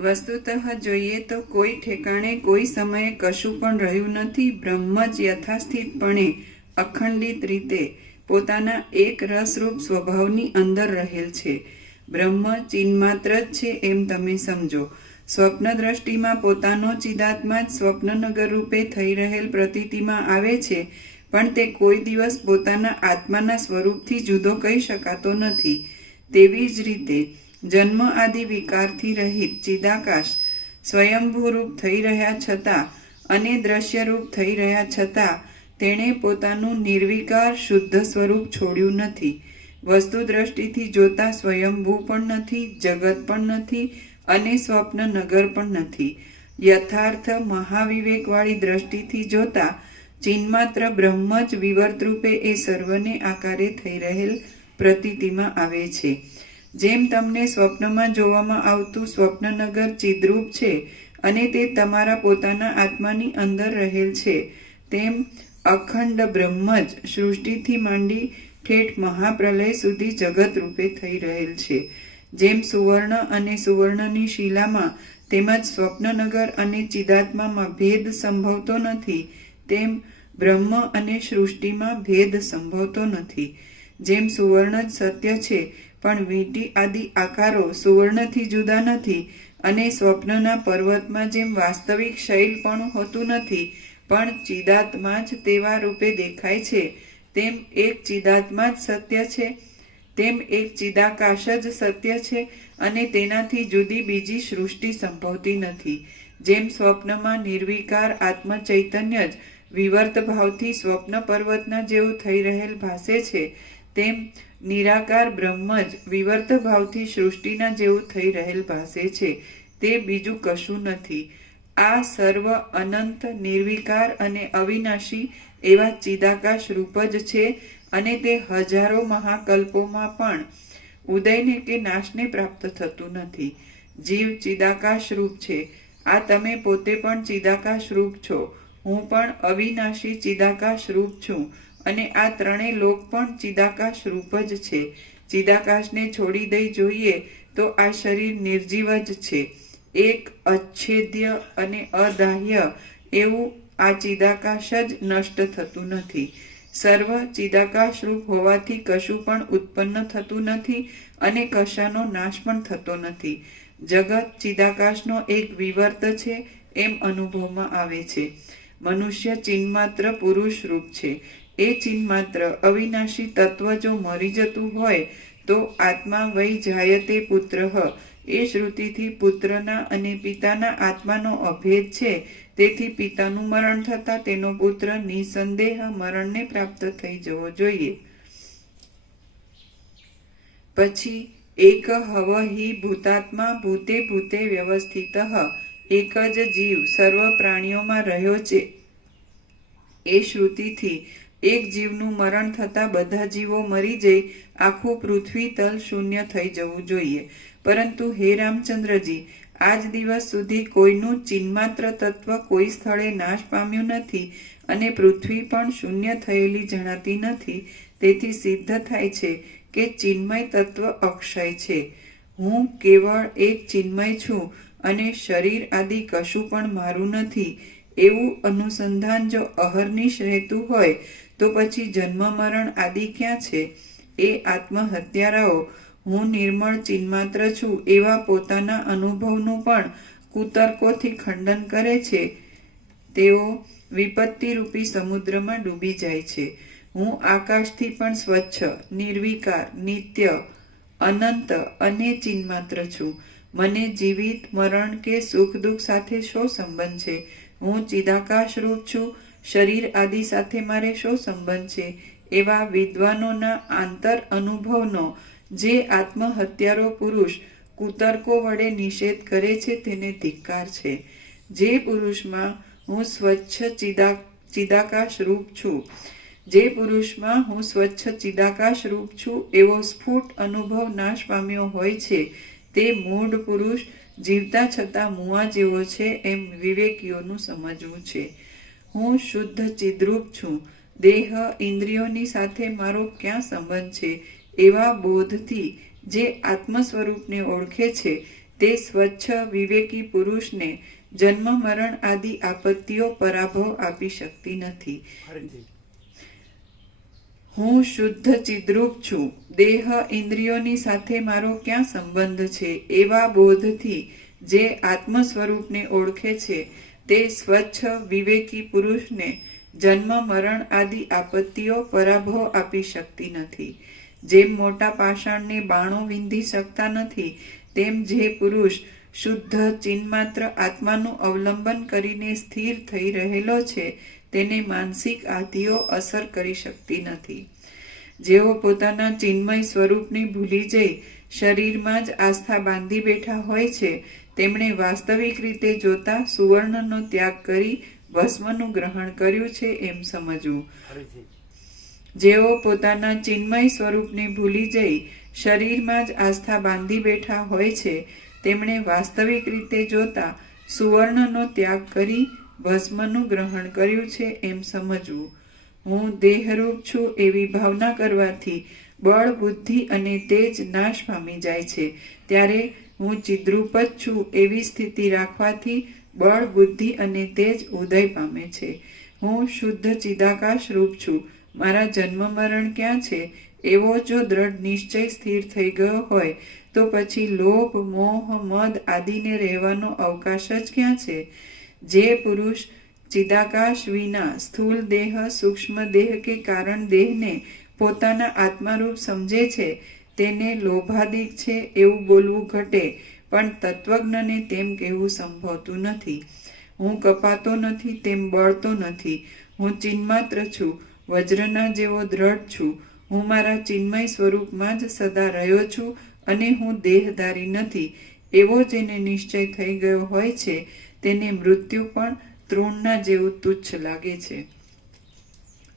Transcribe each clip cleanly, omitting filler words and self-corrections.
વસ્તુતઃ જોઈએ તો કોઈ ઠેકાણે કોઈ સમયે કશું પણ રહ્યું નથી. બ્રહ્મ જ યથાસ્થિતપણે અખંડિત રીતે પોતાના એક રસરૂપ સ્વભાવની અંદર રહેલ છે. બ્રહ્મ ચિન્માત્ર જ છે એમ તમે સમજો. સ્વપ્ન દ્રષ્ટિમાં પોતાનો ચિદાત્મા જ સ્વપ્નનગર રૂપે થઈ રહેલ પ્રતીતિમાં આવે છે, પણ તે કોઈ દિવસ પોતાના આત્માના સ્વરૂપથી જુદો કહી શકાતો નથી. તેવી જ રીતે જન્મ આદિ વિકારથી રહિત ચિદાકાશ સ્વયંભૂરૂપ થઈ રહ્યા છતાં અને દ્રશ્યરૂપ થઈ રહ્યા છતાં તેણે પોતાનું નિર્વિકાર શુદ્ધ સ્વરૂપ છોડ્યું નથી. વસ્તુ દ્રષ્ટિથી જોતા સ્વયંભૂ પણ નથી, જગત પણ નથી અને સ્વપ્ન નગર પણ નથી. યથાર્થ મહાવિવેકવાળી દ્રષ્ટિથી જોતા ચિન્માત્ર બ્રહ્મ જ વિવર્ત રૂપે એ સર્વને આકારે થઈ રહેલ પ્રતીતિમાં આવે છે. જેમ તમને સ્વપ્નમાં જોવામાં આવતું સ્વપ્નનગર ચિદ્રૂપ છે અને તે તમારા પોતાના આત્માની અંદર રહેલ છે, તેમ અખંડ બ્રહ્મ જ સૃષ્ટિથી માંડી ઠેઠ મહાપ્રલય સુધી જગત રૂપે થઈ રહેલ છે. જેમ સુવર્ણ અને સુવર્ણની શિલામાં તેમજ સ્વપ્નનગર અને ચિદાત્મામાં ભેદ સંભવતો નથી, તેમ બ્રહ્મ અને સૃષ્ટિમાં ભેદ સંભવતો નથી. જેમ સુવર્ણ જ સત્ય છે, પણ વીંટી આદિ આકારો સુવર્ણથી જુદા નથી, અને સ્વપ્નના પર્વતમાં જેમ વાસ્તવિક શૈલ પણ હોતું નથી, પણ ચિદાત્મા જ તેવા રૂપે દેખાય છે, તેમ એક ચિદાત્મા જ સત્ય છે, તેમ એક ચિદાકાશ જ સત્ય છે અને તેનાથી જુદી બીજી સૃષ્ટિ સંભવતી નથી. જેમ સ્વપ્નમાં નિર્વિકાર આત્મ ચૈતન્ય જ વિવર્ત ભાવથી સ્વપ્ન પર્વતના જેવું થઈ રહેલ ભાસે છે, તેમ નિરાકાર બ્રહ્મ જ વિવર્ત ભાવથી સૃષ્ટિના જેવું થઈ રહેલ ભાસે છે. તે બીજું કશું નથી. આ સર્વ અનંત, નિર્વિકાર અને અવિનાશી એવા ચિદાકાશ રૂપ જ છે અને તે હજારો મહાકલ્પોમાં પણ ઉદયને કે નાશને પ્રાપ્ત થતું નથી. જીવ ચિદાકાશ રૂપ છે. આ તમે પોતે પણ ચિદાકાશ રૂપ છો. હું પણ અવિનાશી ચિદાકાશ રૂપ છું અને આ ત્રણેય લોક પણ ચિદાકાશ રૂપ જ છે. ચિદાકાશને છોડી દઈ જોઈએ તો આ શરીર નિર્જીવ જ છે. એક અચ્છેદ્ય અને અદાહ્ય એવું આ ચિદાકાશ જ નષ્ટ થતું નથી. સર્વ ચિદાકાશ રૂપ હોવાથી કશું પણ ઉત્પન્ન થતું નથી અને કશાનો નાશ પણ થતો નથી. જગત ચિદાકાશનો એક વિવર્ત છે એમ અનુભવમાં આવે છે. મનુષ્ય ચિન્માત્ર પુરુષ રૂપ છે. એ ચિન્માત્ર અવિનાશી તત્વ જો મરી જતું હોય તો આત્મા વૈ જાયતે પુત્ર એ શ્રુતિથી પુત્રના અને પિતાના આત્માનો અભેદ છે. તેથી પિતાનું મરણ થતાં તેનો પુત્ર નિસંદેહ મરણને પ્રાપ્ત થઈ જવો જોઈએ. પછી એક હવ હિ ભૂતાત્મા ભૂતે ભૂતે વ્યવસ્થિત એક જ જીવ સર્વ પ્રાણીઓમાં રહ્યો છે. એ શ્રુતિથી એક જીવનું મરણ થતાં બધા જીવો મરી જઈ આખું પૃથ્વી તલ શૂન્ય થઈ જવું જોઈએ. પરંતુ હે રામચંદ્રજી, આજ દિવસ સુધી કોઈનું ચિન્માત્ર તત્વ કોઈ સ્થળે નાશ પામ્યું નથી અને પૃથ્વી પણ શૂન્ય થયેલી જણાતી નથી. તેથી સિદ્ધ થાય છે કે ચિન્મય તત્વ અક્ષય છે. હું કેવળ એક ચિન્મય છું અને શરીર આદિ કશું પણ મારું નથી એવું અનુસંધાન જો અહર્નિશ રહેતું હોય તો પછી જન્મ મરણ આદિ ક્યાં છે? એ આત્મહત્યારાઓ હું નિર્મળ ચિન્માત્ર છું એવા પોતાના અનુભવનું પણ કુતર્કોથી ખંડન કરે છે. તેઓ વિપત્તિરૂપી સમુદ્રમાં ડૂબી જાય છે. હું આકાશથી પણ સ્વચ્છ, નિર્વિકાર, નિત્ય, અનંત અને ચિન્માત્ર છું. મને જીવિત, મરણ કે સુખ દુઃખ સાથે શો સંબંધ છે? હું ચિદાકાશ રૂપ છું. શરીર આદિ સાથે મારે શો સંબંધ છે? એવા વિદ્વાનોના આંતર અનુભવનો જે આત્મહત્યારો પુરુષ કુતર્કો વડે નિષેધ કરે છે તેને ધિક્કાર છે. જે પુરુષમાં હું સ્વચ્છ ચિદાકાશ રૂપ છું, જે પુરુષમાં હું સ્વચ્છ ચિદાકાશ રૂપ છું એવો સ્ફુટ અનુભવ નાશ પામ્યો હોય છે, તે મૂઢ પુરુષ જીવતા છતાં મુવા જેવો છે એમ વિવેકીઓનું સમજવું છે. હું શુદ્ધ ચિદ્રૂપ છું. દેહ ઇન્દ્રિયોની સાથે મારો ક્યાં સંબંધ છે? એવા બોધથી જે આત્મ સ્વરૂપને ઓળખે છે તે સ્વચ્છ વિવેકી પુરુષને જન્મ મરણ આદિ આપત્તિઓ પરાભવ આપી શકતી નથી. હું શુદ્ધ ચિદ્રૂપ છું, દેહ ઇન્દ્રિયોની સાથે મારો ક્યાં સંબંધ છે? એવા બોધથી જે આત્મ સ્વરૂપને ઓળખે છે તે સ્વચ્છ વિવેકી પુરુષને જન્મ મરણ આદિ આપત્તિઓ પરાભવ આપી શકતી નથી. જેમ મોટા પાષાણને બાણો વિંધી શકતા નથી, તેમ જે પુરુષ શુદ્ધ ચિન્માત્ર આત્માનું અવલંબન કરીને સ્થિર થઈ રહેલો છે તેને માનસિક આધિઓ અસર કરી શકતી નથી. જેઓ પોતાના ચિન્મય સ્વરૂપને ભૂલી જઈ શરીરમાં જ આસ્થા બાંધી બેઠા હોય છે, તેમણે વાસ્તવિક રીતે જોતા સુવર્ણનો ત્યાગ કરી ભસ્મનું ગ્રહણ કર્યું છે એમ સમજવું. જેઓ પોતાના ચિન્મય સ્વરૂપને ભૂલી જઈ શરીરમાં જ આસ્થા બાંધી બેઠા હોય છે, તેમણે વાસ્તવિક રીતે જોતા સુવર્ણનો ત્યાગ કરી ભસ્મનું ગ્રહણ કર્યું છે એમ સમજવું. હું દેહરૂપ છું એવી ભાવના કરવાથી બળ, બુદ્ધિ અને તેજ નાશ પામી જાય છે. ત્યારે હું ચિદ્રૂપ જ છું એવી સ્થિતિ રાખવાથી બળ, બુદ્ધિ અને તેજ ઉદય પામે છે. હું શુદ્ધ ચિદાકાશ રૂપ છું, મારા જન્મ મરણ ક્યાં છે? એવો જો દ્રઢ નિશ્ચય સ્થિર થઈ ગયો હોય તો પછી લોભ, મોહ, મદ આદિને રહેવાનો અવકાશ જ ક્યાં છે? જે પુરુષ ચિદાકાશ વિના સ્થૂલ દેહ, સૂક્ષ્મ દેહ કે કારણ દેહને પોતાના આત્મારૂપ સમજે છે તેને લોભાદિક છે એવું બોલવું ઘટે, પણ તત્વજ્ઞને તેમ કહેવું સંભવતું નથી. હું કપાતો નથી તેમ બળતો નથી. હું ચિન્માત્ર છું, વજ્રના જેવો દ્રઢ છું. હું મારા ચિન્મય સ્વરૂપમાં જ સદા રહ્યો છું અને હું દેહધારી નથી. એવો જેને નિશ્ચય થઈ ગયો હોય છે તેને મૃત્યુ પણ તૃણના જેવું તુચ્છ લાગે છે.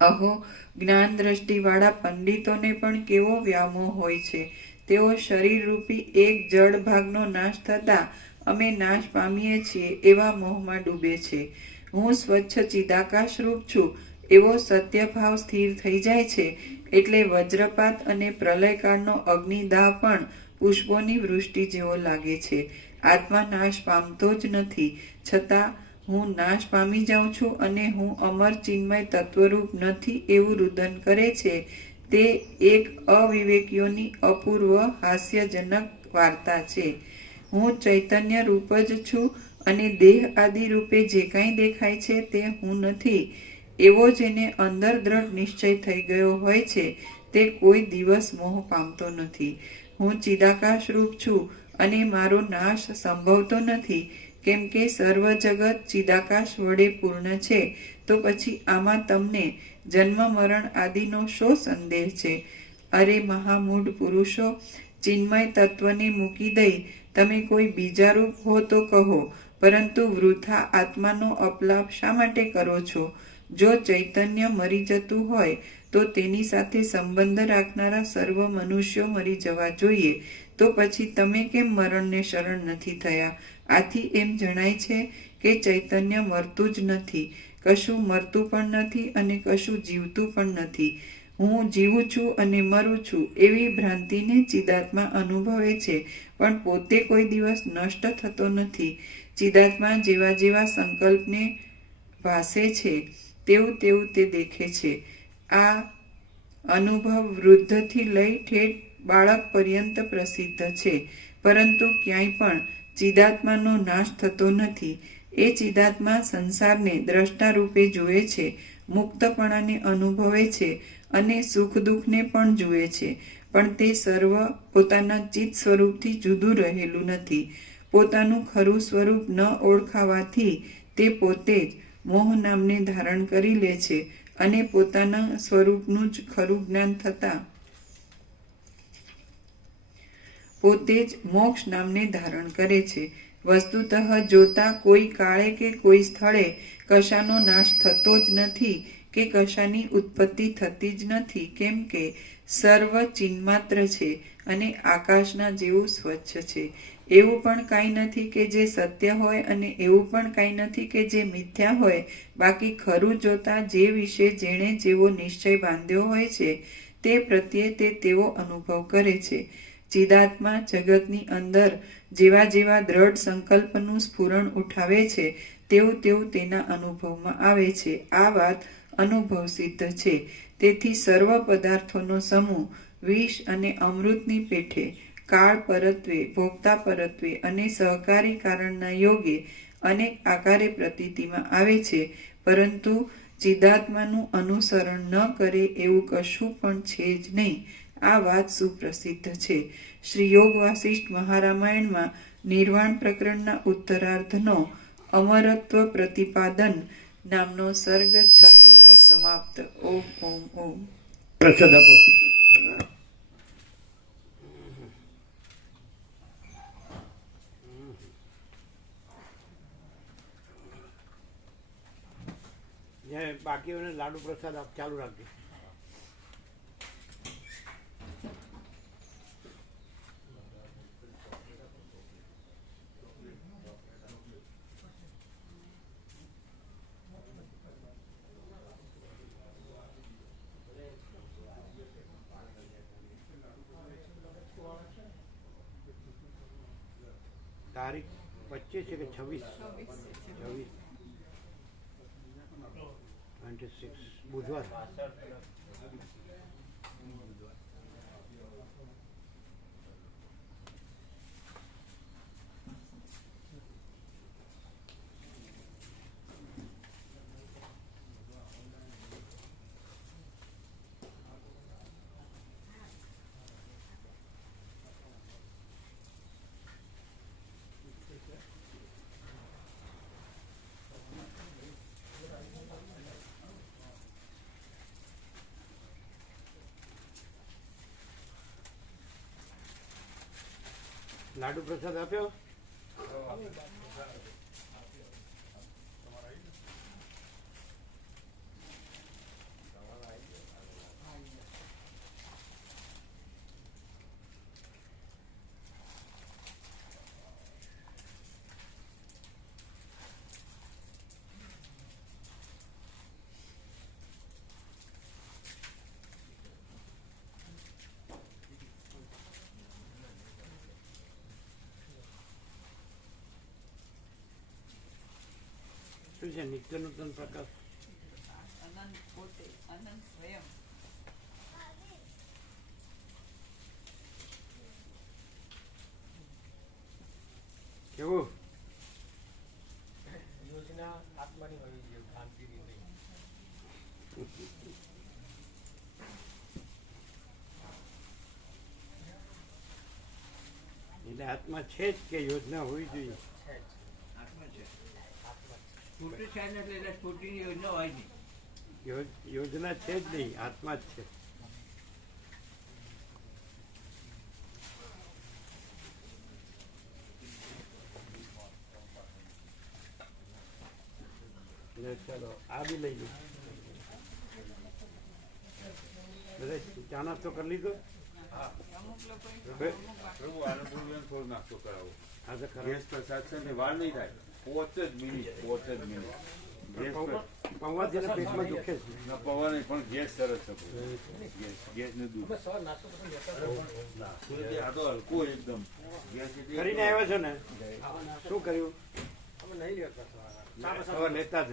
અહો, જ્ઞાન દ્રષ્ટિવાળા પંડિતોને પણ કેવો વ્યામોહ હોય છે. તેઓ શરીરરૂપી એક જડ ભાગનો નાશ થતા અમે નાશ પામીએ છીએ એવા મોહમાં ડૂબે છે. હું સ્વચ્છ ચિદાકાશ રૂપ છું એવો સત્યભાવ સ્થિર થઈ જાય છે એટલે વજ્રપાત અને પ્રલયકાળનો અગ્નિદાહ પણ પુષ્પોની વૃષ્ટિ જેવો લાગે છે. આત્મા નાશ પામતો જ નથી, છતાં હું નાશ પામી જાઉં છું અને હું અમર ચિન્મય તત્વરૂપ નથી એવું રુદન કરે છે. તે એક અવિવેકીઓની અપૂર્વ હાસ્યજનક વાર્તા છે. હું ચૈતન્ય રૂપ જ છું અને દેહ આદિ રૂપે જે કાંઈ દેખાય છે તે હું નથી. એવો જેને અંદર દ્રઢ નિશ્ચય થઈ ગયો હોય છે તે કોઈ દિવસ મોહ પામતો નથી. હું ચિદાકાશ રૂપ છું અને મારો નાશ સંભવતો નથી, કેમ કે સર્વ જગત ચિદાકાશ વડે પૂર્ણ છે. તો પછી આમાં તમને જન્મ મરણ આદિનો શો સંદેહ છે? અરે મહામૂઢ પુરુષો, ચિન્મય તત્વને મૂકી દઈ તમે કોઈ બીજા રૂપ હો તો કહો, પરંતુ વૃથા આત્માનો અપલાપ શા માટે કરો છો? જો ચૈતન્ય મરી જતું હોય તો તેની સાથે સંબંધ રાખનારા સર્વ મનુષ્યો મરી જવા જોઈએ. તો પછી તમે કેમ મરણને શરણ નથી થયા? આથી એમ જણાય છે કે ચૈતન્ય મરતું જ નથી, કશું મરતું પણ નથી અને કશું જીવતું પણ નથી. હું જીવું છું અને મરું છું એવી ભ્રાંતિને ચિદાત્મા અનુભવે છે, પણ પોતે કોઈ દિવસ નષ્ટ થતો નથી. ચિદાત્મા જેવા જેવા સંકલ્પને ભાસે છે તેવું તેવું તે દેખે છે. આ અનુભવ વૃદ્ધથી લઈ ઠેઠ બાળક પર્યંત પ્રસિદ્ધ છે, પરંતુ ક્યાંય પણ ચિદાત્માનો નાશ થતો નથી. એ ચિદાત્મા સંસારને દ્રષ્ટા રૂપે જુએ છે, મુક્તપણાને અનુભવે છે અને સુખ દુઃખને પણ જુએ છે, પણ તે સર્વ પોતાના ચિત્ત સ્વરૂપથી જુદું રહેલું નથી. પોતાનું ખરું સ્વરૂપ ન ઓળખાવાથી તે પોતે જ મોહ નામને ધારણ કરી લે છે અને પોતાના સ્વરૂપનું જ ખરું જ્ઞાન થતાં પોતે જ મોક્ષ નામને ધારણ કરે છે. વસ્તુતઃ જોતા કોઈ કાળે કે કોઈ સ્થળે કશાનો નાશ થતો જ નથી કે કશાની ઉત્પત્તિ થતી જ નથી, કેમ કે સર્વ ચિન્માત્ર છે અને આકાશના જેવું સ્વચ્છ છે. એવું પણ કાંઈ નથી કે જે સત્ય હોય અને એવું પણ કાંઈ નથી કે જે મિથ્યા હોય. બાકી ખરું જોતા જે વિશે જેણે જેવો નિશ્ચય બાંધ્યો હોય છે તે પ્રત્યે તે તેવો અનુભવ કરે છે. ચિદાત્મા જગતની અંદર જેવા જેવા દ્રઢ સંકલ્પનું સ્ફુરણ ઉઠાવે છે તેવું તેવું તેના અનુભવમાં આવે છે. આ વાત અનુભવ સિદ્ધ છે. તેથી સર્વ પદાર્થોનો સમૂહ વિષ અને અમૃતની પેઠે કાળ પરત્વે, ભોગતા પરત્વે અને સહકારી કારણના યોગે અનેક આકારે પ્રતીતિમાં આવે છે, પરંતુ ચિદાત્માનું અનુસરણ ન કરે એવું કશું પણ છે જ નહીં. આ વાત સુપ્રસિદ્ધ છે. શ્રી યોગ વાસિષ્ઠ મહારામાયણમાં નિર્વાણ પ્રકરણના ઉત્તરાર્ધનો અમરત્વ પ્રતિપાદન નામનો સર્ગ 96મો સમાપ્ત. ઓમ ઓમ ઓમ. પ્રસાદ આપો. બાકીઓને લાડુ પ્રસાદ ચાલુ રાખજો. તારીખ 25 છે કે 26? 26 બુધવાર. લાડુ પ્રસાદ આપ્યો. શું છે નિત્ય નૂતન પ્રકાશ? અનંત પોતે, અનંત સ્વયં. કેવું? યોજના આત્માની હોવી જોઈએ, ભ્રાંતિની નહીં. એટલે આત્મા છે જ કે યોજના હોવી જોઈએ? યોજના છે જ નહીં, આત્મા જ છે. ચાલો આ બી લઈ લો. બધા ચા નાસ્તો કરી લીધો? નાસ્તો કરાવો. હા તો ખરા. ગેસ પર સાતસો વાર નહીં થાય. 5 જ મિનિટ. ગેસ પર પૌવાજીને પેટમાં દુખે છે. ના પવા નહીં, પણ ગેસ સરસ છે. ગેસ નું દૂધ આ તો હલકું એકદમ. ગેસ કરીને આવ્યા છો ને? શું કર્યું? અમે નહીં લેતા હવે લેતા જ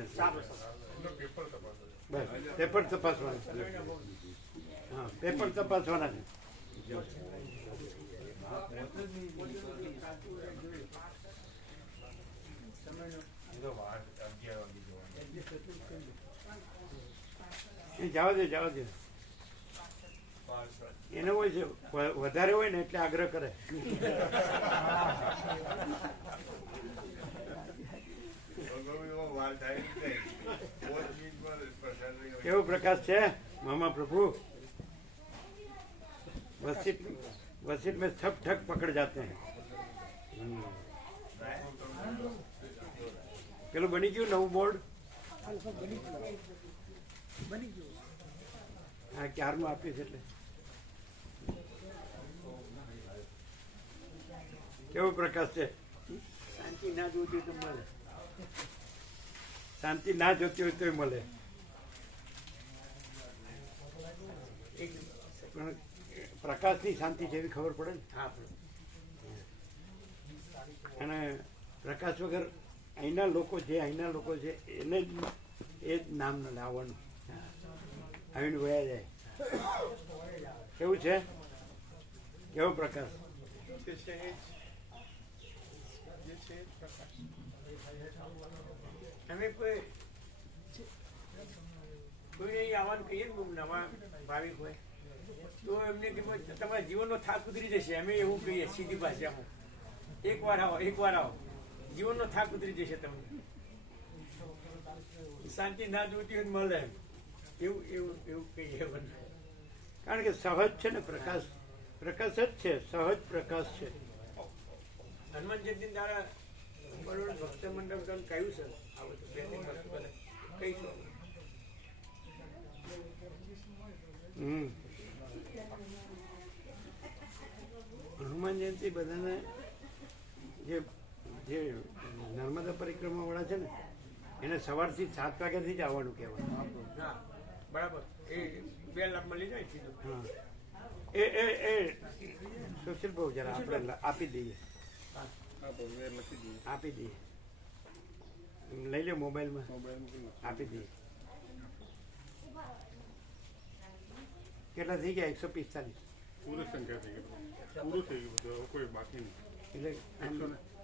પેપર તપાસવાના. હા, પેપર તપાસવાના છે. જવા દે, જવા દે. એને હોય છે વધારે હોય ને એટલે આગ્રહ કરે. કેવો પ્રકાશ છે મામા પ્રભુ? वसीट में सब ठग पकड़ जाते हैं. પેલું બની ગયું નવું બોર્ડ? હા, ક્યારનું આપ્યું છે એટલે. કેવો પ્રકાશ છે? શાંતિ ના જોતી હોય તો મળે, શાંતિ ના જોતી હોય તો મળે. પણ પ્રકાશની શાંતિ જેવી ખબર પડે ને. હા, અને પ્રકાશ વગર અહીંના લોકો છે એને જ એ જ નામ લાવવાનું. આવીને વયા જાય. કેવું છે? કેવો પ્રકાશ? અમે કોઈ અહીં આવવાનું કહીએ ને બહુ નવા ભાવિક હોય તો એમને કે તમારા જીવનનો થાક ઉતરી જશે. અમે એવું કહીએ સીધી ભાષામાં, એકવાર આવો જીવનનો થાક ઉતરી જશે તમને. શાંતિ ના જોતી હોય મળે એમ. એવું કહીએ. કારણ કે સહજ છે ને પ્રકાશ જ છે, સહજ પ્રકાશ છે. હનુમાન જયંતિ દ્વારા બરોબર ભક્ત મંડળ તમે કહ્યું છે આવું તો બે ત્રણ વસ્તુ બધા કહીશું. હનુમાન જયંતિ બધાને જે નર્મદા પરિક્રમા વાળા છે ને એને સવારથી 7 વાગ્યાથી જ આવવાનું કહેવાનું. હા બરાબર. એ 2 લાખ મળી જાય સીધું. હા એ સુશીલ ભાઈ જરા આપણે આપી દઈએ. લઈ લો મોબાઈલમાં આપી દઈએ. કેટલા થઈ ગયા? 145. પૂરી સંખ્યા થઈ ગઈ, પૂરું થઈ ગયું બધું, કોઈ બાકી નહીં. એટલે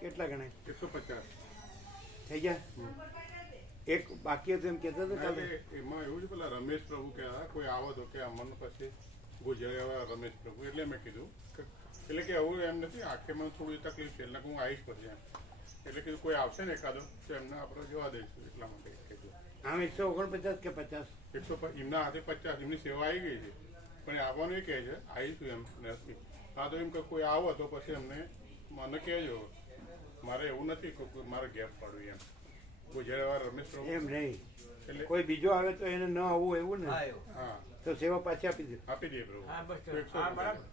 કેટલા ગણાય? 150 થઈ ગયા. એક બાકી હતું એમ કહેતા હતા કાલે. એમાં એવું છે, પેલા રમેશ પ્રભુ કહેતા કોઈ આવો તો કે અમન પછી ગુજર્યા રમેશ પ્રભુ, એટલે મેં કીધું એટલે કે આવું એમ નથી, આંખે મને થોડી તકલીફ છે એટલે હું આવીશ પછી એમ. એટલે કીધું કોઈ આવશે ને એકાદો તો એમને આપણે જવા દઈશું એટલા માટે કીધું. આમ 149 કે 50? એમના હાથે 50, એમની સેવા આવી ગઈ છે પણ આવવાનું એ કહે છે આવીશું એમ નથી. હા તો એમ કે કોઈ આવો તો પછી એમને મને કહેજો, મારે એવું નથી કે મારે ગેપ પાડવું એમ. ગુજરાત રમેશ પ્રભુ એમ નહીં, એટલે કોઈ બીજો આવે તો એને ન આવવું એવું ને? હા તો સેવા પાછી આપી દે. આપી દઈએ પ્રભુ. હા બસ. તો 150. હા બરાબર.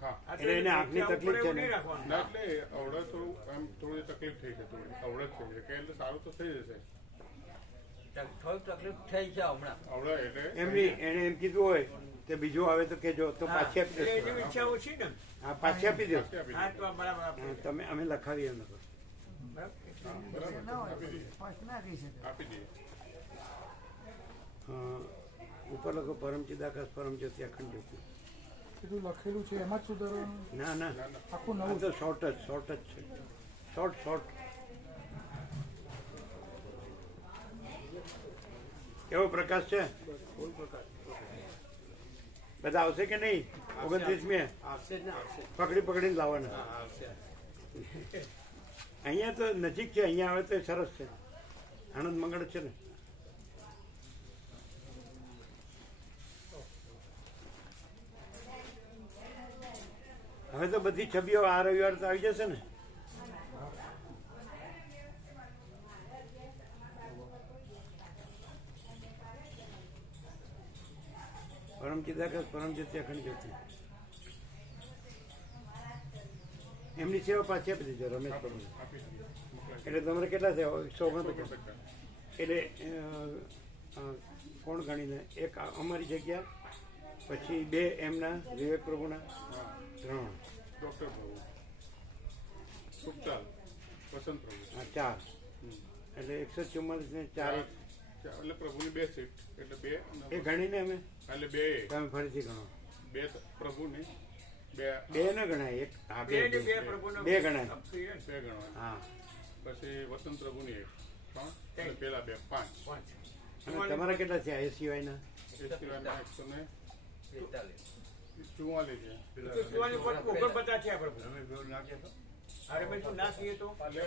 હા એટલે એને આંખની તકલીફ છે ને? ના એટલે અવડે થોડું આમ થોડી તકલીફ થઈ છે, થોડી અવડે જ થઈ છે કે એટલે સારું તો થઈ જશે. થોડીક તકલીફ થઈ છે હમણાં. અવડે એટલે એમની એને એમ કીધું હોય કે બીજો આવે તો કેજો, તો પાછી આપી એની દેજો. ઈચ્છા ઓછી ને. હા પાછી આપી દો. પાછી આપી હા દઈએ. તો બરાબર હા, તમે અમે લખાવીએ એમ લોકો. બરાબર. હા, બરાબર આપી દઈએ. આપી દઈએ. ઉપર લખો પરમ ચિદાકાશ પરમ જ્યોતિ અખંડ જ્યોતિ. બધું લખેલું છે એમાં જ સુધારવાનું ના ના, આખું આ નવું તો શોર્ટ જ છે. શોર્ટ. કેવો પ્રકાશ છે? બધા આવશે કે નહીં? 29મી આવશે ને આવશે. પકડીને લાવવાના. આવશે. અહીંયા તો નજીક છે, અહીંયા આવે તો સરસ છે. આનંદ મંગળ છે ને. હવે તો બધી છબીઓ આ રવિવાર તો આવી જશે ને. પરમ ચિદાકાશ પરમ જ્યોતિ અખંડ જ્યોતિ. એમની સેવા પાછી આપી દેજો રમેશ પ્રભુ. આપી દઈએ. એટલે તમારે કેટલા થયા? 149. એટલે કોણ ગણીને? એક અમારી જગ્યા, પછી 2 એમના વિવેક પ્રભુના, 3 ડોક્ટર પ્રભુ, સુખચાલ, વસંત પ્રભુ. 4. એટલે 144 ને 4 એટલે પ્રભુની 2 સીટ એટલે 2 એ ગણીને અમે. એટલે 2 તમે ફરીથી ગણો. 2 પ્રભુની 2 ન ગણાય. એક હા, 2 પ્રભુનો 2 ગણાય. 2 ગણવા. હા. પછી વસંત પ્રભુની 1 3 અને પેલા 2 5. અને તમારા કેટલા થયા એ સિવાયના? એ સિવાયના 144 છે. તો સુવાની ઉપર 49 થયા પ્રભુ. અરે ભાઈ તું ના કહીએ તો એટલે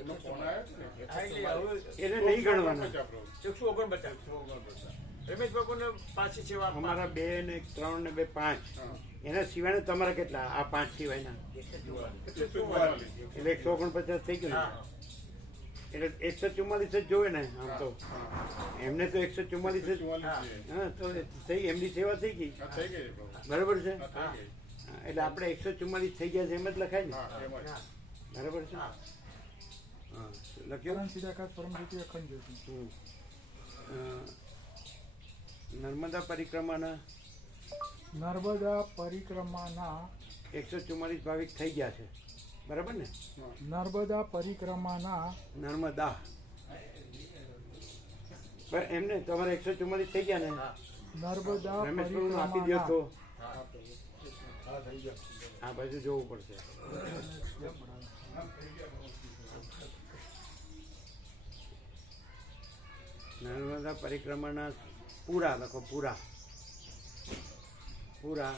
એનો ફોન આવ્યો ને. હા, એટલે હવે એને નહીં ગણવાના. 149 પ્રભુ. 149. રમેશ બાપુને પાછી સેવા અમારા 2 ને 3 ને 2 5. હા. એના સિવાયના તમારા કેટલા? આ 5 સિવાયના 144. એટલે 149 થઈ ગયું ને? હા. એટલે 144 જ જોવે ને આમ તો. એમને તો 144 જ. 144 છે. હા તો થઈ, એમની સેવા થઈ ગઈ. આ થઈ ગઈ પ્રભુ. બરાબર છે. આ થઈ ગઈ. હા, એટલે આપણે 144 થઈ ગયા છે એમ જ લખાય ને? હા એમ જ. બરાબર છે. હા. હા લખ્યું. પરમ ચિદાકાશ પરમ જ્યોતિ અખંડ જ્યોતિ. નર્મદા પરિક્રમાના નર્મદા પરિક્રમાના 144 ભાવિક થઈ ગયા છે. બરાબર ને? નર્મદા પરિક્રમાના નર્મદા પણ એમને તમારે 144 થઈ ગયા ને? નર્મદા રમેશ પ્રભુને આપી દો તો પરિક્રમાના આ બાજુ જોવું પડશે. નર્મદા પરિક્રમાના પૂરા લખો, પૂરા પૂરા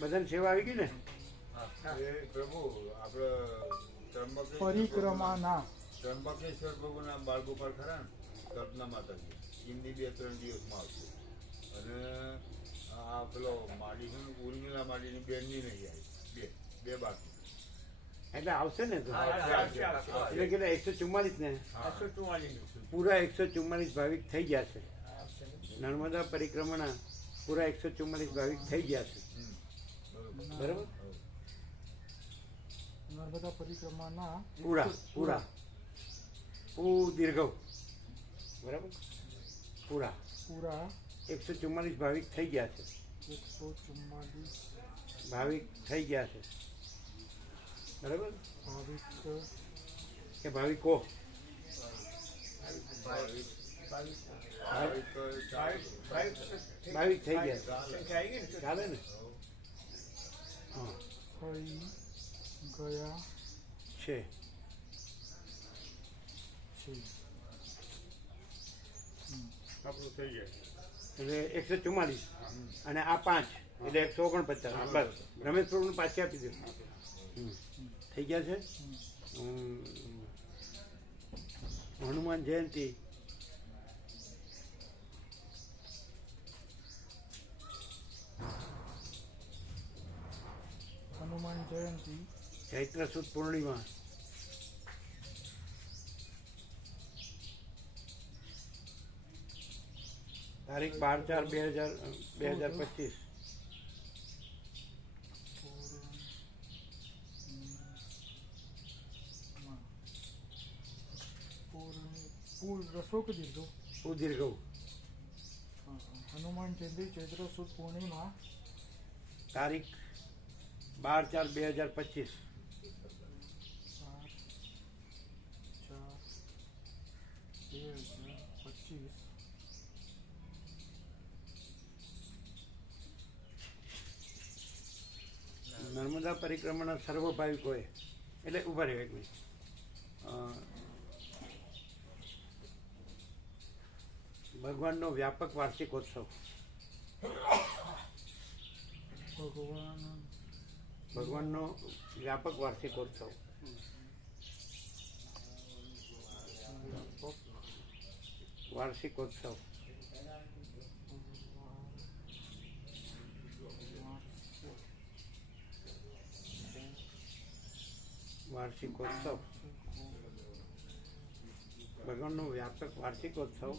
બધાને સેવા આવી ગઈ ને? પ્રભુ આપણે પરિક્રમાના ત્રંબકેશ્વર ભગવાનના બાળગોપાલ ખરા ને કલ્પના માતાજી એમની 2-3 દિવસમાં આવશે. અને આ પેલો માડી છે ને ઉર્મિલા માડીની બેનની નહીં આવી, બે બાકી. એટલે આવશે ને તો? આવશે. એટલે કેટલા 144 ને? 144 પૂરા 144 ભાવિક થઈ ગયા છે. નર્મદા પરિક્રમાના પૂરા 144 ભાવિક થઈ ગયા છે. બરાબર? નર્મદા પરિક્રમાના પૂરા પૂરા દીર્ઘ બરાબર? પૂરા પૂરા 144 ભાવિક થઈ ગયા છે. 144 ભાવિક થઈ ગયા છે. બરાબર? ભાવિક કે ભાવિકો? ભાવિક થઈ ગયા છે. ચાલે ને? હા થઈ ગયા છે. છે. આપણું થઈ જાય. એટલે 144 અને આ 5 એટલે 149. બસ રમેશ પ્રભુને પાછી આપી દો. થઈ ગયા છે. હનુમાન જયંતિ હનુમાન જયંતિ ચૈત્ર સુદ પૂર્ણિમા તારીખ 12/4/2025. રસો કે દીધો સુદીર્ઘ હનુમાન જયંતિ ચૈત્ર સુદ પૂર્ણિમા તારીખ 12/4/2025. 12/4/2025 નર્મદા પરિક્રમાના સર્વ ભાવિકોએ એટલે ઉભા રહ્યો એક મિનિટ. ભગવાનનો વ્યાપક વાર્ષિકોત્સવ. ભગવાનનો વ્યાપક વાર્ષિકોત્સવ. વાર્ષિકોત્સવ વાર્ષિકોત્સવ ભગવાનનો વ્યાપક વાર્ષિકોત્સવ.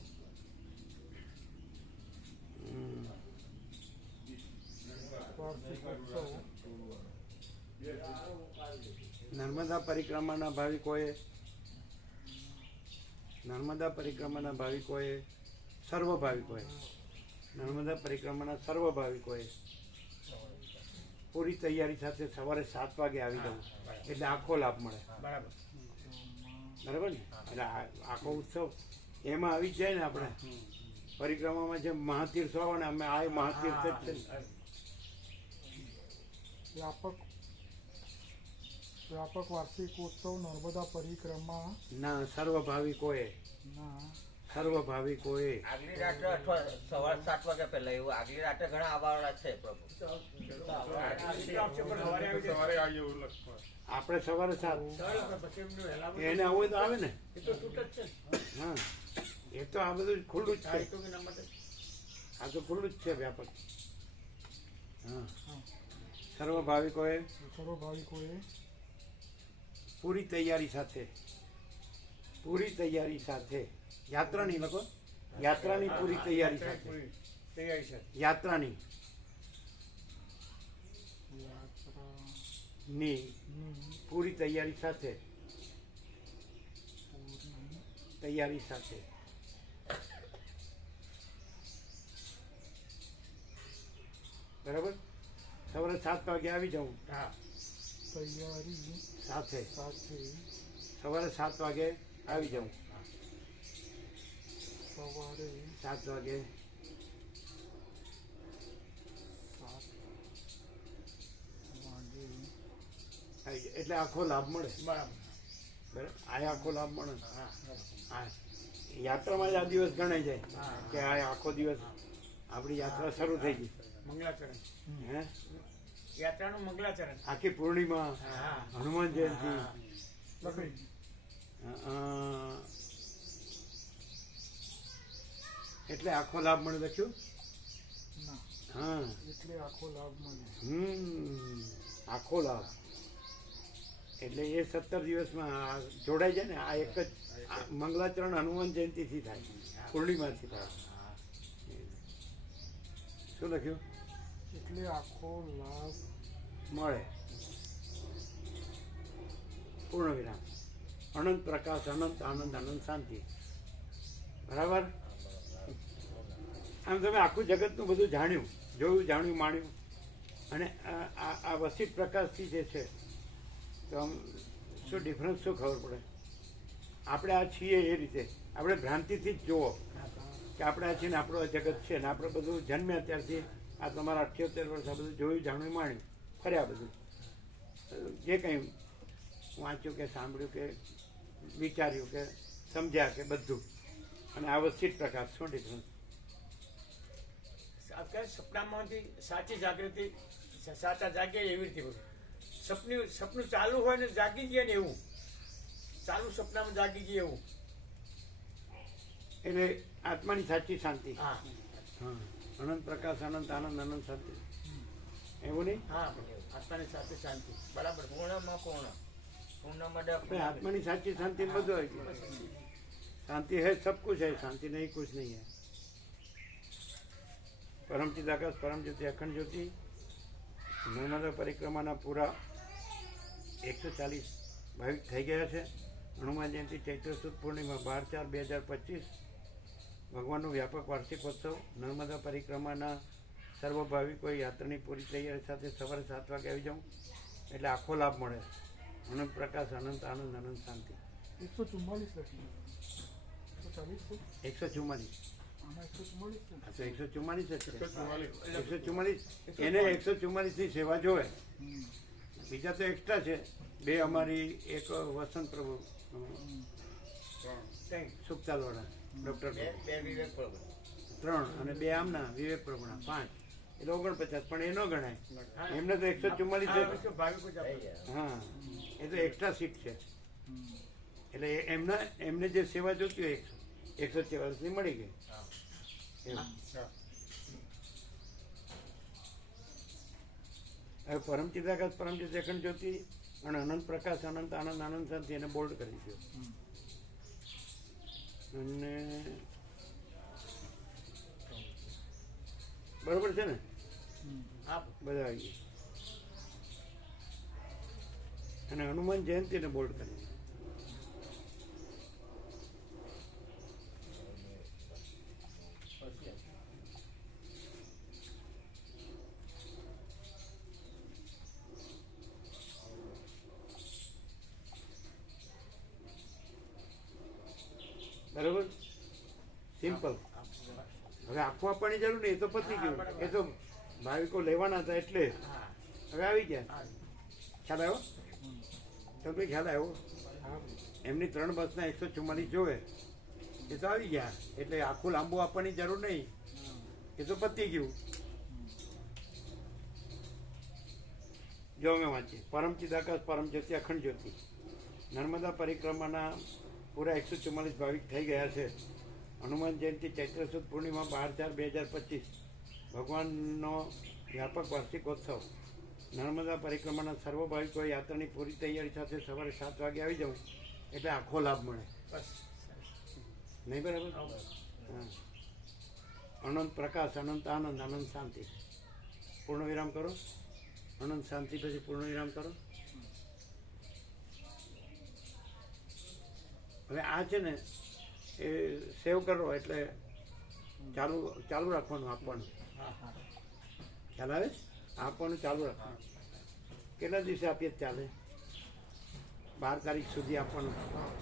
નર્મદા પરિક્રમાના ભાવિકોએ સર્વ ભાવિકોએ નર્મદા પરિક્રમાના સર્વ ભાવિકોએ પૂરી તૈયારી સાથે સવારે 7 વાગે આવી જવું એટલે આખો લાભ મળે. બરાબર બરાબર ને? એટલે આખો ઉત્સવ એમાં આવી જ જાય ને. આપણે પરિક્રમામાં જેમ મહાતીર્થ આવે ને, અમે આ મહાતીર્થ જ છે ને. વ્યાપક વાર્ષિકોત્સવ નર્મદા પરિક્રમા ના સર્વ ભાવિકોએ આગલી રાત્રે અથવા સવાર 7 વાગ્યા પહેલા એવું આગલી રાત્રે ઘણા આવવાના છે પ્રભુ. સવારે આવી જવું લખવા. આપણે સવારે 7 એને આવું હોય તો આવે ને. હા એ તો આ બધું ખુલ્લું જ છે. આ તો ખુલ્લું જ છે વ્યાપક. હા સર્વ ભાવિકોએ પૂરી તૈયારી સાથે યાત્રાની લખો. યાત્રાની પૂરી તૈયારી સાથે યાત્રાની પૂરી તૈયારી સાથે બરાબર સવારે 7 વાગે આવી જાઉં. તૈયારી સાથે સાથે સવારે 7 વાગે આવી જાઉં. સવારે 7 વાગે 7 વાગે આવી જાય. એટલે આખો લાભ મળે. બરાબર. બરાબર, આ આખો લાભ મળે. હા, યાત્રામાં જ આ દિવસ ગણાય જાય કે આ આખો દિવસ આપણી યાત્રા શરૂ થઈ ગઈ. મંગલાચરણ, હે યાત્રાનું મંગલાચરણ. આખી પૂર્ણિમા, હા, હનુમાન જયંતિ, લખાઈ એટલે આખો લાભ મળે. લખ્યું? ના હા, એટલે આખો લાભ મળે. આખો લાભ એટલે એ 17 દિવસમાં આ જોડાઈ જાય ને. આ એક જ આ મંગલાચરણ હનુમાન જયંતિથી થાય, પૂર્ણિમાથી થાય. શું લખ્યું? એટલે આખો લાભ મળે. પૂર્ણ વિરામ. અનંત પ્રકાશ, અનંત આનંદ, અનંત શાંતિ. બરાબર? આમ તમે આખું જગતનું બધું જાણ્યું, જોયું, જાણ્યું, માણ્યું. અને આ વસિત પ્રકાશથી જે છે તો આમ શું ડિફરન્સ, શું ખબર પડે? આપણે આ છીએ એ રીતે આપણે ભ્રાંતિથી જ જુઓ કે આપણે આ છીએ ને આપણું આ જગત છે ને આપણે બધું જન્મ્યા ત્યારથી આ તમારા 78 વર્ષ આ બધું જોયું, જાણ્યું, માણ્યું, ફર્યા બધું જે કંઈ વાંચ્યું કે સાંભળ્યું કે વિચાર્યું કે સમજ્યા કે બધું. અને આ વસિત પ્રકાશ, શું ડિફરન્સ? સપનામાંથી સાચી જાગૃતિ, સાચા જાગે એવી રીતે બધું. સપનું ચાલુ હોય ને જાગી ગયા ને એવું, ચાલુ સપનામાં જાગી ગયા એવું. એટલે આત્માની સાચી શાંતિ. હા, હા, અનંત પ્રકાશ, અનંત આનંદ, અનંત શાંતિ. એવું નહીં? હા, આત્માની સાથે શાંતિ. બરાબર. પૂર્ણમાં પૂર્ણ, પૂર્ણમાં આપણે આત્માની સાચી શાંતિ બધું આવી ગયું. शांति है, सब कुछ है, शांति नहीं कुछ नहीं है. परम चिदाकाश, परम ज्योति, अखंड ज्योति, નર્મદા પરિક્રમાના પૂરા 140 ભાવિક થઈ ગયા છે. હનુમાન જયંતિ ચૈત્ર સુદ પૂર્ણિમા 12/4/2025 ભગવાનનો વ્યાપક વાર્ષિકોત્સવ. નર્મદા પરિક્રમાના સર્વ ભાવિકોએ યાત્રાની પૂરી તૈયારી સાથે સવારે 7 વાગે આવી જાઉં એટલે આખો લાભ મળે. અનંત પ્રકાશ, અનંત આનંદ, અનંત શાંતિ. 144 લખી 140 આમાં 144 છે. 144 એને 144 ની સેવા જોવે. બીજા તો એક્સ્ટ્રા છે. 2 અમારી, એક વસંત પ્રભુ સુખતાલવાળા ડોક્ટર, 2 વિવેક પ્રભુ, 3 અને 2 આમના વિવેક પ્રભુના 5 એટલે 49. પણ એ ન ગણાય. એમને તો 144 છે. ભાવિકો જ થઈ આપણે. ગયા. હા, એ તો એક્સ્ટ્રા સીટ છે. એટલે એમને જે સેવા જોતી હોય 144 ની મળી ગઈ. એવું. હવે પરમ ચિદાકાશ, પરમ જ્યોતિ, અખંડ જ્યોતિ અને અનંત પ્રકાશ, અનંત આનંદ, અનંત શાંતિ એને બોલ્ડ કરી દો. અને બરોબર છે ને? હા, બધા આવી ગયા. અને હનુમાન જયંતિને બોલ્ડ કરી દો. બરોબર, સિમ્પલ. હવે આખું આપવાની જરૂર નહીં, એ તો પતી ગયું. એ તો ભાવિકો લેવાના હતા એટલે હવે આવી ગયા. ખ્યાલ આવ્યો? તમને ખ્યાલ આવ્યો? એમની 3 બસના 144 જોવે એ તો આવી ગયા. એટલે આખું લાંબુ આપવાની જરૂર નહીં, એ તો પતી ગયું. જો અમે વાંચીએ. પરમ ચિદાકાશ, પરમ જ્યોતિ, અખંડ જ્યોતિ, નર્મદા પરિક્રમાના પૂરા 144 ભાવિક થઈ ગયા છે. હનુમાન જયંતિ ચૈત્ર સુદ પૂર્ણિમા 12/4/2025 ભગવાનનો વ્યાપક વાર્ષિકોત્સવ. નર્મદા પરિક્રમાના સર્વ ભાવિકોએ યાત્રાની પૂરી તૈયારી સાથે સવારે 7 વાગે આવી જવું એટલે આખો લાભ મળે. નહીં? બરાબર? હા. અનંત પ્રકાશ, અનંત આનંદ, અનંત શાંતિ. પૂર્ણ વિરામ કરો. અનંત શાંતિ પછી પૂર્ણ વિરામ કરો. હવે આ છે ને એ સેવ કરો એટલે ચાલુ રાખવાનું આપવાનું. ખ્યાલ આવે? આપવાનું ચાલુ રાખવાનું. કેટલા દિવસે આપીએ તો ચાલે? 12 તારીખ સુધી આપવાનું.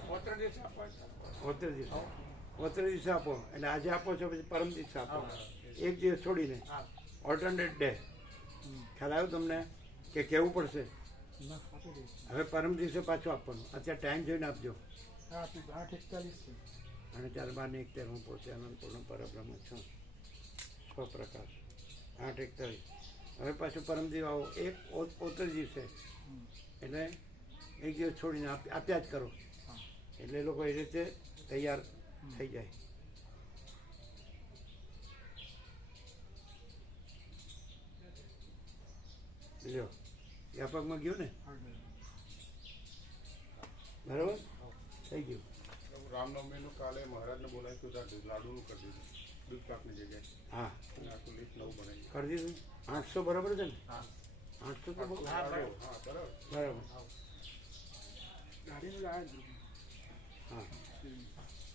35 દિવસ આપવાનું. 72 દિવસ. 72 દિવસે આપો એટલે આજે આપો છો પછી પરમ દિવસે આપો, એક દિવસ છોડીને હા. Alternate day. ખ્યાલ આવ્યો તમને કે કહેવું પડશે? ના આપી દઈશ. હવે પરમ દિવસે પાછું આપવાનું. અત્યારે ટાઈમ જોઈને આપજો. હા આપી 8:41 છે. અને 4:12 હું પોતે અનંતપૂર્ણ પરબ્રહ્મ છું, સ્વપ્રકાશ. 8:41. હવે પાછું પરમદિવ આવો, એક 73 દિવસે એટલે એક દિવસ છોડીને આપ્યા જ કરો, એટલે એ લોકો એ રીતે તૈયાર થઈ જાય. જો વ્યાપકમાં ગયું ને, બરાબર થઈ ગયું. રામનવમીનું કાલે મહારાજને બોલાવી સુધા લાડુનું કરી દીધું, દૂધ પાકની જગ્યાએ. હા અને આખું લિસ્ટ નવું બનાવી. કરી દીધું. 800 બરાબર છે ને? 800 તો બહુ. હા બરાબર. બરાબર. ગાડીનું લાવ્યા જ નથી. હા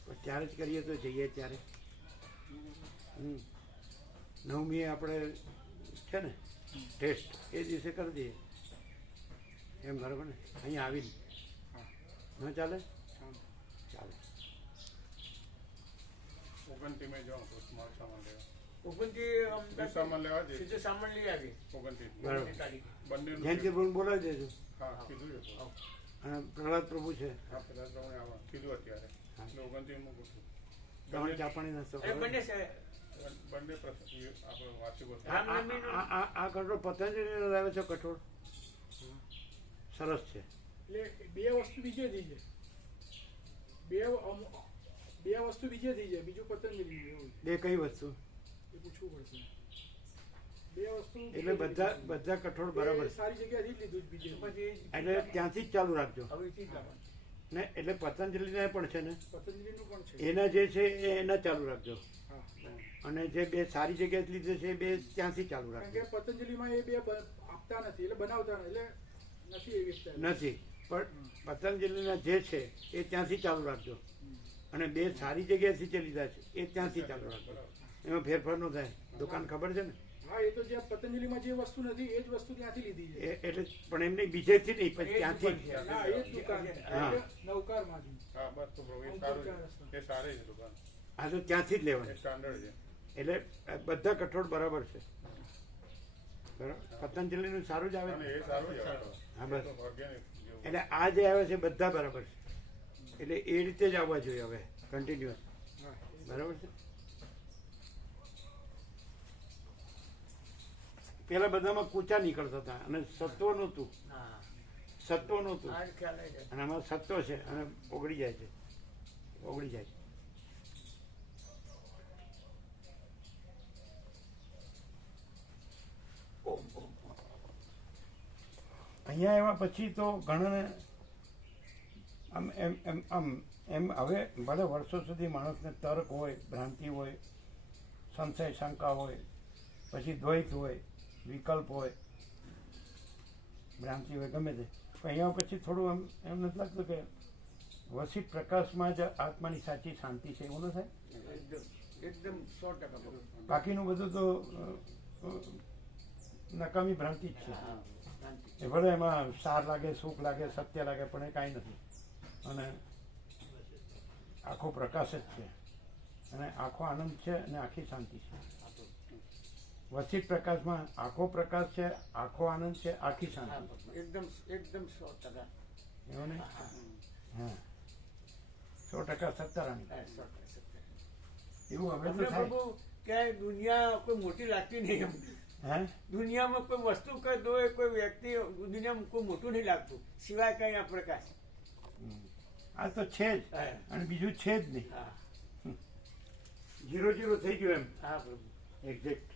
પણ ત્યારે જ કરીએ તો જઈએ ત્યારે. નવમીએ આપણે છે ને ટેસ્ટ, એ દિવસે કરી દઈએ એમ, બરાબર ને? અહીંયા આવીને ન ચાલે? ચાલે. ઓગણત્રીમે જાઉં તો માલ સામાન લેવા. ઓગણથી સીધું સામાન લેવા જઈએ. સીધું સામાન લઈ આવી. 29. બરાબર. તારીખ. બંનેનું જયંતિભાઈ બોલાવી દેજો. હા કીધું છે. અને પ્રહલાદ પ્રભુ છે, હા પેલા પ્રમાણે આવા કીધું અત્યારે. એટલે 29 મૂકું છું. તમારે ચા પાણી નાસ્તો એ બંને કરો. છે. બંને આપણે વાર્ષિક વસ્તુ. રામનવમીનું આ કઠોળ પતંજલિનો લાવે છે, કઠોળ સરસ છે. એટલે બે વસ્તુ બીજેથી છે. બે વસ્તુ બીજેથી છે, બીજું પતંજલિ એવું બે કઈ વસ્તુ? એ પૂછવું પડશે. બે વસ્તુ એટલે બધા કઠોળ બરાબર છે. સારી જગ્યાથી જ લીધું જ બીજે. પછી એટલે ત્યાંથી જ ચાલુ રાખજો હવેથી જ લાવવાનું. ને. એટલે પતંજલિના પણ છે ને, પતંજલિનું પણ છે. એના જે છે એના ચાલુ રાખજો. હા અને જે બે સારી જગ્યાએ લીધે છે એ બે ત્યાંથી ચાલુ કારણ રાખજો. કે પતંજલિમાં એ બે આપતા નથી, એટલે બનાવતા નથી, એટલે નથી એવી style. નથી, પણ પતંજલિના જે છે એ ત્યાંથી ચાલુ રાખજો. અને બે સારી જગ્યાએથી જે લીધા છે એ ત્યાંથી ચાલુ રાખજો. એમાં ફેરફાર ન થાય. દુકાન ખબર છે ને? હા એ તો જ્યાં પતંજલિમાં જે વસ્તુ નથી એ જ વસ્તુ ત્યાંથી લીધી છે. એટલે પણ એમને બીજેથી નહીં, પછી ત્યાંથી જ. હા એ જ દુકાન છે. હા. નવકારમાંથી. હા બસ તો પ્રભુ એ સારું છે. એ સારી છે દુકાન. આ તો ત્યાંથી જ એ લેવાનું. સ્ટાન્ડર્ડ છે. એટલે બધા કઠોળ બરાબર છે. બરાબર. પતંજલિનું સારું જ આવે અને ને? એ સારું છે. હા બસ. ઓર્ગેનિક જેવું. એટલે આ જે આવે છે બધા બરાબર છે. એટલે એ રીતે જ આવવા જોઈએ હવે કન્ટિન્યુઅસ. હા બરાબર છે. પેલા બધામાં કૂચા નીકળતા હતા અને સત્વ નહોતું. હા સત્વ નહોતું આ જ ખ્યાલ આવી જાય. અને આમાં સત્વ છે અને ઓગળી જાય છે. ઓગળી જાય છે. અહીંયા આવ્યા પછી તો ઘણાને આમ એમ હવે ભલે વર્ષો સુધી માણસને તર્ક હોય, ભ્રાંતિ હોય, સંશય શંકા હોય, પછી દ્વૈત હોય, વિકલ્પ હોય, ભ્રાંતિ હોય, ગમે તે. પણ અહીંયા પછી થોડું એમ નથી લાગતું કે વસિત પ્રકાશમાં જ આત્માની સાચી શાંતિ છે, એવું ન થાય? એકદમ 100%. બાકીનું બધું તો નકામી ભ્રાંતિ જ છે. હા શાંતિ. એ ભલે એમાં સાર લાગે, સુખ લાગે, સત્ય લાગે, પણ એ કાંઈ નથી. અને આખો પ્રકાશ જ છે, અને આખો આનંદ છે, અને આખી શાંતિ છે. વસિત પ્રકાશમાં આખો પ્રકાશ છે, આખો આનંદ છે, આખી શાંતિ. એકદમ 100%. એવું ને? હા 100% સત્તારાણી. એવું હવે તો અમને થાય. પ્રભુ ક્યાંય દુનિયા કોઈ મોટી લાગતી નહીં એમ. હે? દુનિયામાં કોઈ વસ્તુ કઈ દો કોઈ વ્યક્તિ દુનિયામાં કોઈ મોટું નહીં લાગતું સિવાય કઈ આ પ્રકાશ. આ તો છે જ, હા. અને બીજું છે જ નહીં. હા 0 0 થઈ ગયું એમ હા પ્રભુ. એક્ઝેક્ટ.